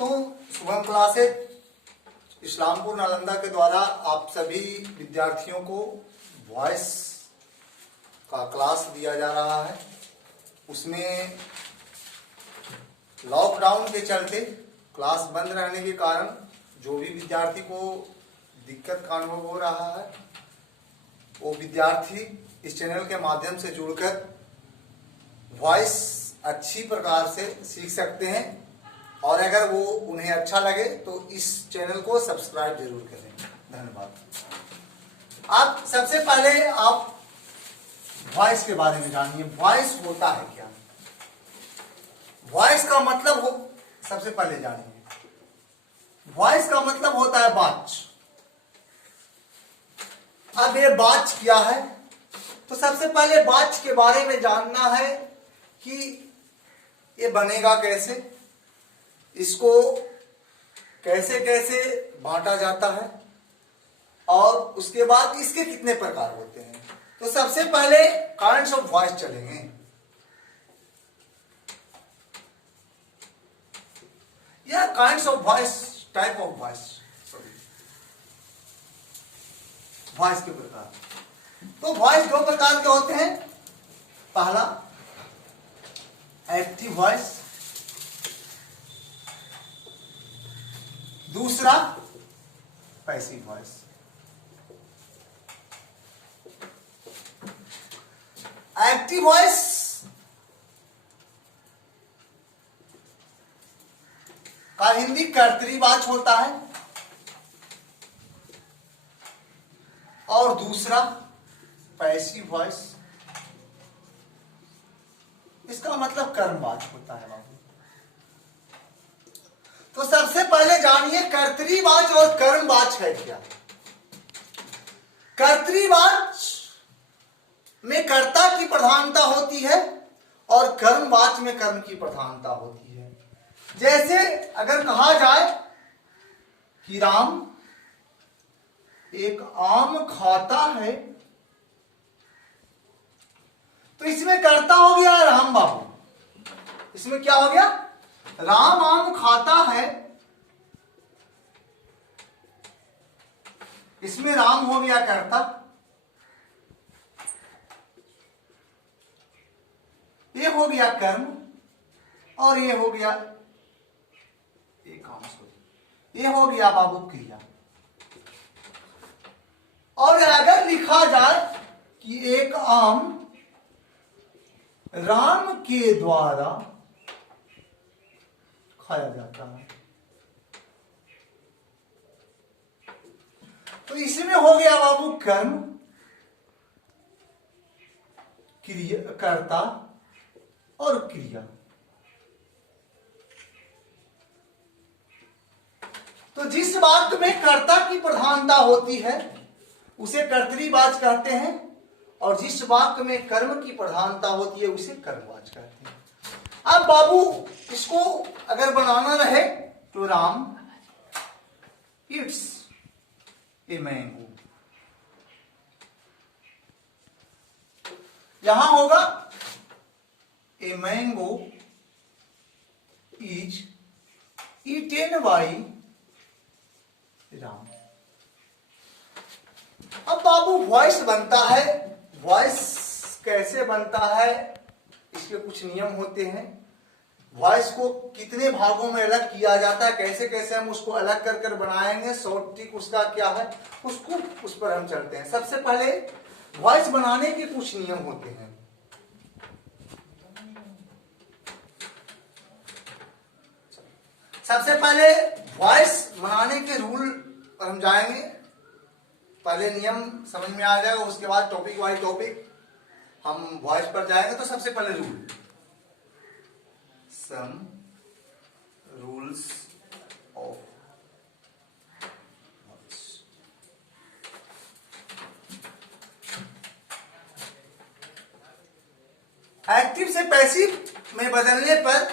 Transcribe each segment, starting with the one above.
दोस्तों, शुभम क्लासेज इस्लामपुर नालंदा के द्वारा आप सभी विद्यार्थियों को वॉइस का क्लास दिया जा रहा है। उसमें लॉकडाउन के चलते क्लास बंद रहने के कारण जो भी विद्यार्थी को दिक्कत का अनुभव हो रहा है, वो विद्यार्थी इस चैनल के माध्यम से जुड़कर वॉइस अच्छी प्रकार से सीख सकते हैं और अगर वो उन्हें अच्छा लगे तो इस चैनल को सब्सक्राइब जरूर करें। धन्यवाद। आप सबसे पहले आप वॉइस के बारे में जानिए। वॉइस होता है क्या? वॉइस का मतलब हो सबसे पहले जानिए। वॉइस का मतलब होता है बाच। अब ये बाच क्या है? तो सबसे पहले बाच के बारे में जानना है कि ये बनेगा कैसे, इसको कैसे कैसे बांटा जाता है और उसके बाद इसके कितने प्रकार होते हैं। तो सबसे पहले काइंड्स ऑफ वॉइस चलेंगे। या kinds of voice, type of voice, voice के प्रकार। तो वॉइस दो प्रकार के होते हैं। पहला एक्टिव वॉइस, दूसरा पैसिव वॉइस। एक्टिव वॉइस का हिंदी कर्तरीवाच होता है और दूसरा पैसिव वॉइस, इसका मतलब कर्मवाच होता है बाबू। तो सबसे पहले जानिए कर्तरीवाच और कर्मवाच है क्या। कर्तरीवाच में कर्ता की प्रधानता होती है और कर्मवाच में कर्म की प्रधानता होती है। जैसे अगर कहा जाए कि राम एक आम खाता है, तो इसमें कर्ता हो गया राम बाबू। इसमें क्या हो गया? राम आम खाता है, इसमें राम हो गया कर्ता, ये हो गया कर्म और ये हो गया ये हो गया बाबू क्रिया। और अगर लिखा जाए कि एक आम राम के द्वारा खाया जाता है, तो इसमें हो गया बाबू कर्म, क्रिया, कर्ता और क्रिया। तो जिस वाक्य में कर्ता की प्रधानता होती है उसे कर्तरीवाच कहते हैं और जिस वाक्य में कर्म की प्रधानता होती है उसे कर्मवाच कहते हैं। अब बाबू इसको अगर बनाना रहे तो राम इट्स ए मैंगो, यहां होगा a mango is eaten by Ram. अब बाबू वॉइस बनता है। वॉइस कैसे बनता है, इसके कुछ नियम होते हैं। वॉइस को कितने भागों में अलग किया जाता है, कैसे कैसे हम उसको अलग कर कर बनाएंगे, शॉर्ट ट्रिक उसका क्या है, उस पर हम चलते हैं। सबसे पहले वॉइस बनाने के कुछ नियम होते हैं। सबसे पहले वॉइस बनाने के रूल पर हम जाएंगे। पहले नियम समझ में आ जाएगा, उसके बाद टॉपिक वाइज टॉपिक हम वॉइस पर जाएंगे। तो सबसे पहले rule, some rules of voice. Active से पैसिव में बदलने पर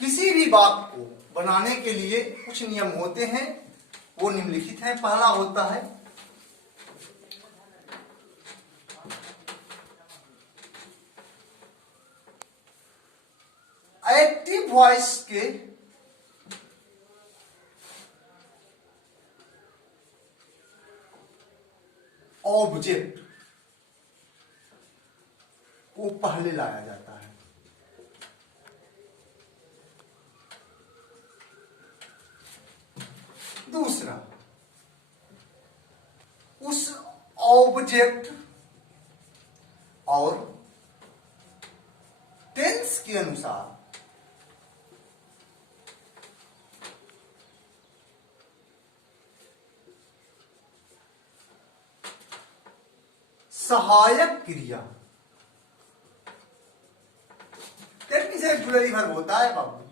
किसी भी वाक्य को बनाने के लिए कुछ नियम होते हैं, वो निम्नलिखित हैं। पहला होता है वॉइस के ऑब्जेक्ट को पहले लाया जाता है। दूसरा, उस ऑब्जेक्ट और टेंस के अनुसार सहायक क्रिया से एक्चुअली वर्ब होता है बाबू।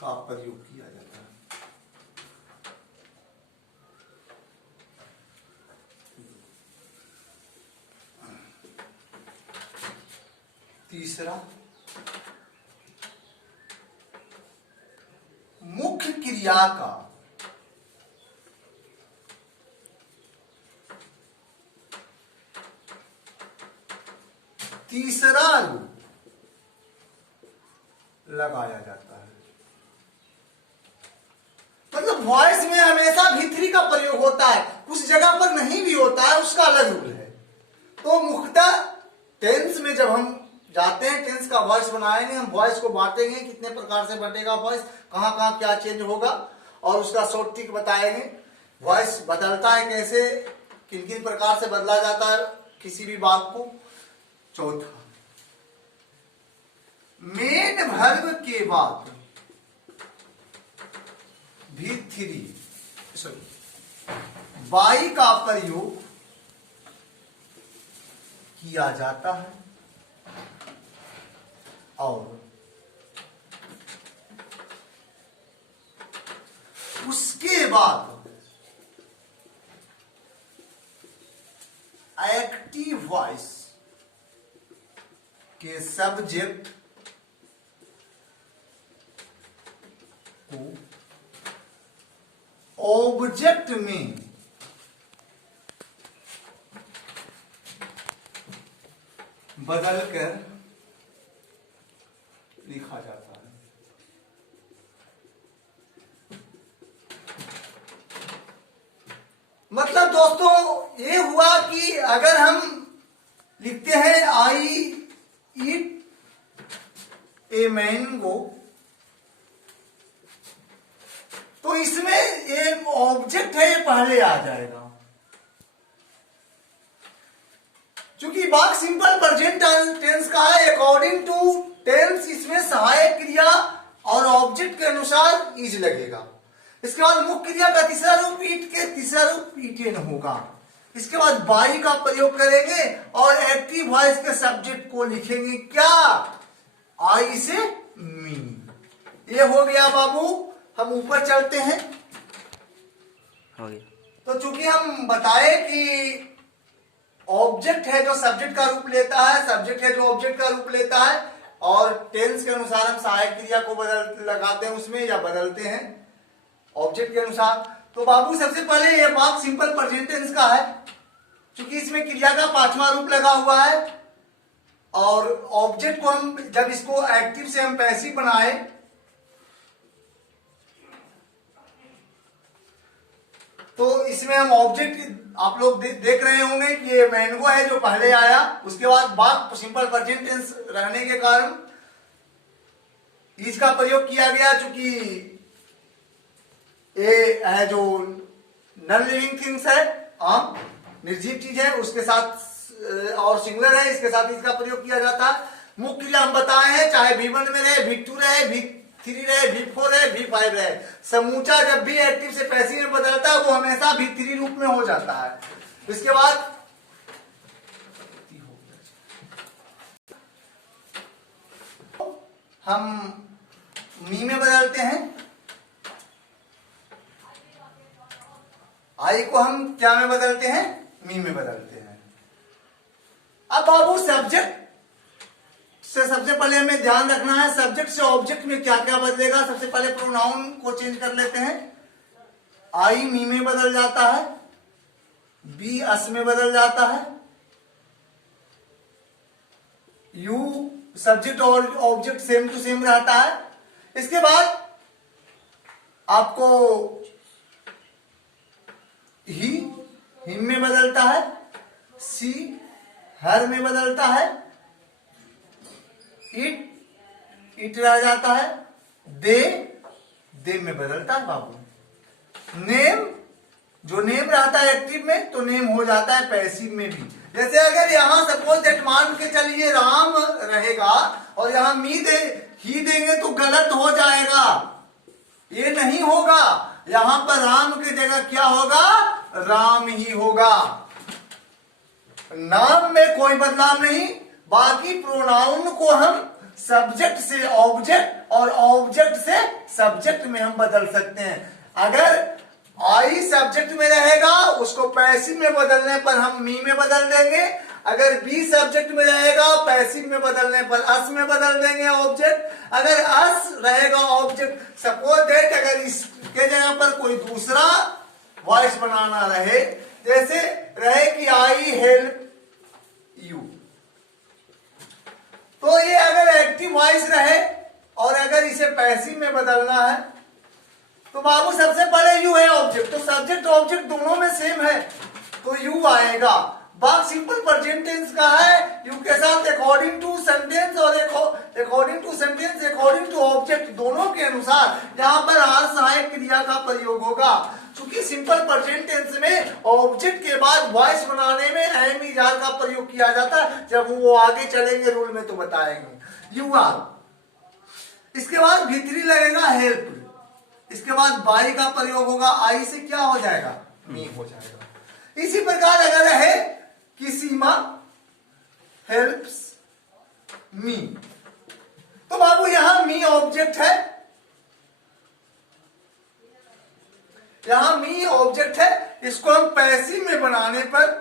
का प्रयोग किया जाता है। तीसरा, मुख्य क्रिया का तीसरा रूप लगाया जाता है। मतलब वॉइस में हमेशा भी थ्री का प्रयोग होता है, कुछ जगह पर नहीं भी होता है, उसका अलग रूल है। तो मुख्यतः टेंस में जब हम जाते हैं, टेंस का वॉइस बनाएंगे, हम वॉइस को बांटेंगे, कितने प्रकार से बटेगा वॉइस, कहां कहां क्या चेंज होगा, और उसका शॉर्ट ट्रिक बताएंगे। वॉइस बदलता है कैसे, किन किन प्रकार से बदला जाता है किसी भी बात को। चौथा, मेन वर्ब के बाद भी थ्री बाई का प्रयोग किया जाता है और उसके बाद एक्टिव वॉइस के सब्जेक्ट को ऑब्जेक्ट में बदलकर लिखा जाता है। मतलब दोस्तों ये हुआ कि अगर हम लिखते हैं आई ईट ए मैंगो, तो इसमें ये ऑब्जेक्ट है, ये पहले आ जाएगा। चूंकि बात सिंपल प्रेजेंट टेंस का है, अकॉर्डिंग टू टेंस इसमें सहायक क्रिया और ऑब्जेक्ट के अनुसार इज लगेगा। इसके बाद मुख्य क्रिया का तीसरा रूप ईट के तीसरा रूप ईटेन होगा। इसके बाद बाई का प्रयोग करेंगे और एक्टिव वॉइस के सब्जेक्ट को लिखेंगे क्या, आई से मी। ये हो गया बाबू। हम ऊपर चलते हैं। हो गया। तो चूंकि हम बताए कि ऑब्जेक्ट है जो सब्जेक्ट का रूप लेता है, सब्जेक्ट है जो ऑब्जेक्ट का रूप लेता है, और टेंस के अनुसार हम सहायक क्रिया को बदल लगाते हैं उसमें या बदलते हैं ऑब्जेक्ट के अनुसार। तो बाबू सबसे पहले ये बात सिंपल प्रेजेंट टेंस का है, क्योंकि इसमें क्रिया का पांचवा रूप लगा हुआ है, और ऑब्जेक्ट को हम जब इसको एक्टिव से हम पैसिव बनाए तो इसमें हम ऑब्जेक्ट आप लोग देख रहे होंगे कि ये मैंगो है जो पहले आया। उसके बाद बात सिंपल प्रेजेंट टेंस रहने के कारण इज का प्रयोग किया गया, चूंकि ये है जो नॉन लिविंग थिंग्स है, आम निर्जीव चीज है, उसके साथ और सिंगुलर है, इसके साथ इसका प्रयोग किया जाता है। मुख्य क्रिया हम बताए हैं, चाहे V1 में रहे, V2 रहे, V3 रहे, V4 रहे, V5 रहे, समूचा जब भी एक्टिव से पैसिव में बदलता है वो हमेशा V3 रूप में हो जाता है। इसके बाद हम मी में बदलते हैं, आई को हम क्या में बदलते हैं, मी में बदलते हैं। अब बाबू सब्जेक्ट से सबसे पहले हमें ध्यान रखना है, सब्जेक्ट से ऑब्जेक्ट में क्या क्या बदलेगा। सबसे पहले प्रोनाउन को चेंज कर लेते हैं। आई मी में बदल जाता है, बी अस में बदल जाता है, यू सब्जेक्ट और ऑब्जेक्ट सेम टू सेम रहता है। इसके बाद आपको ही हिम में बदलता है, सी हर में बदलता है, इट रह जाता है, दे में बदलता है बाबू। नेम, जो नेम रहता है एक्टिव में तो नेम हो जाता है पैसिव में भी। जैसे अगर यहां सपोज दैट मान के चलिए राम रहेगा और यहां ही देंगे तो गलत हो जाएगा, ये नहीं होगा। यहां पर राम की जगह क्या होगा, राम ही होगा। नाम में कोई बदलाव नहीं, बाकी प्रोनाउन को हम सब्जेक्ट से ऑब्जेक्ट और ऑब्जेक्ट से सब्जेक्ट में हम बदल सकते हैं। अगर आई सब्जेक्ट में रहेगा उसको पैसिव में बदलने पर हम मी में बदल देंगे। अगर बी सब्जेक्ट में रहेगा पैसिव में बदलने पर अस में बदल देंगे ऑब्जेक्ट। अगर अस रहेगा ऑब्जेक्ट, सपोज दैट अगर इसके जगह पर कोई दूसरा वॉइस बनाना रहे, जैसे रहे कि आई हेल्प यू, तो ये अगर एक्टिव वॉइस रहे और अगर इसे पैसिव में बदलना है तो बाबू सबसे पहले यू है ऑब्जेक्ट, तो सब्जेक्ट ऑब्जेक्ट दोनों में सेम है तो यू आएगा। बात सिंपल प्रेजेंट टेंस का है, यू के साथ अकॉर्डिंग टू सेंटेंस और according to sentence according to object दोनों के अनुसार यहाँ पर आर सहायक क्रिया का प्रयोग होगा। क्योंकि सिंपल प्रेजेंट टेंस में ऑब्जेक्ट के बाद वॉइस बनाने में एम इजार का प्रयोग किया जाता है। जब वो आगे चलेंगे रूल में तो बताएंगे। यू आर, इसके बाद भीतरी लगेगा हेल्प, इसके बाद बाई का प्रयोग होगा, आई से क्या हो जाएगा, मी हो जाएगा। इसी प्रकार अगर है कि सीमा हेल्प्स मी, तो बाबू यहां मी ऑब्जेक्ट है, यहां मी ऑब्जेक्ट है, इसको हम पैसिव में बनाने पर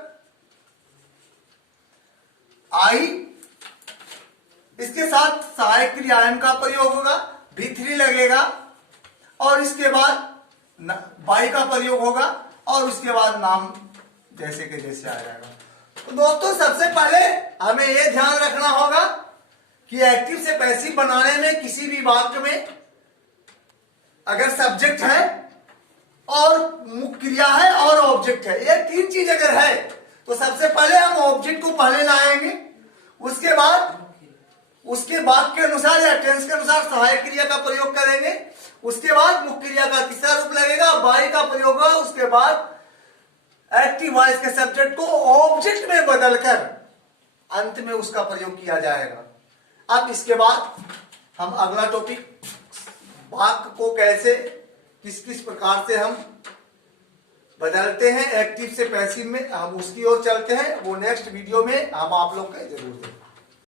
आई, इसके साथ सहायक क्रिया एम का प्रयोग होगा, भी3 लगेगा और इसके बाद बाई का प्रयोग होगा और उसके बाद नाम जैसे के जैसे आ जाएगा। तो दोस्तों सबसे पहले हमें यह ध्यान रखना होगा कि एक्टिव से पैसिव बनाने में किसी भी वाक्य में अगर सब्जेक्ट है और मुख्य क्रिया है और ऑब्जेक्ट है, ये तीन चीज अगर है तो सबसे पहले हम ऑब्जेक्ट को पहले लाएंगे, उसके बाद उसके वाक्य के अनुसार या टेंस के अनुसार सहायक क्रिया का प्रयोग करेंगे, उसके बाद मुख्य क्रिया का तीसरा रूप लगेगा, बाई का प्रयोग होगा, उसके बाद एक्टिव वॉइस के सब्जेक्ट को ऑब्जेक्ट में बदलकर अंत में उसका प्रयोग किया जाएगा। अब इसके बाद हम अगला टॉपिक वाक्य को कैसे किस किस प्रकार से हम बदलते हैं एक्टिव से पैसिव में, हम उसकी ओर चलते हैं। वो नेक्स्ट वीडियो में हम आप लोग को जरूर दें।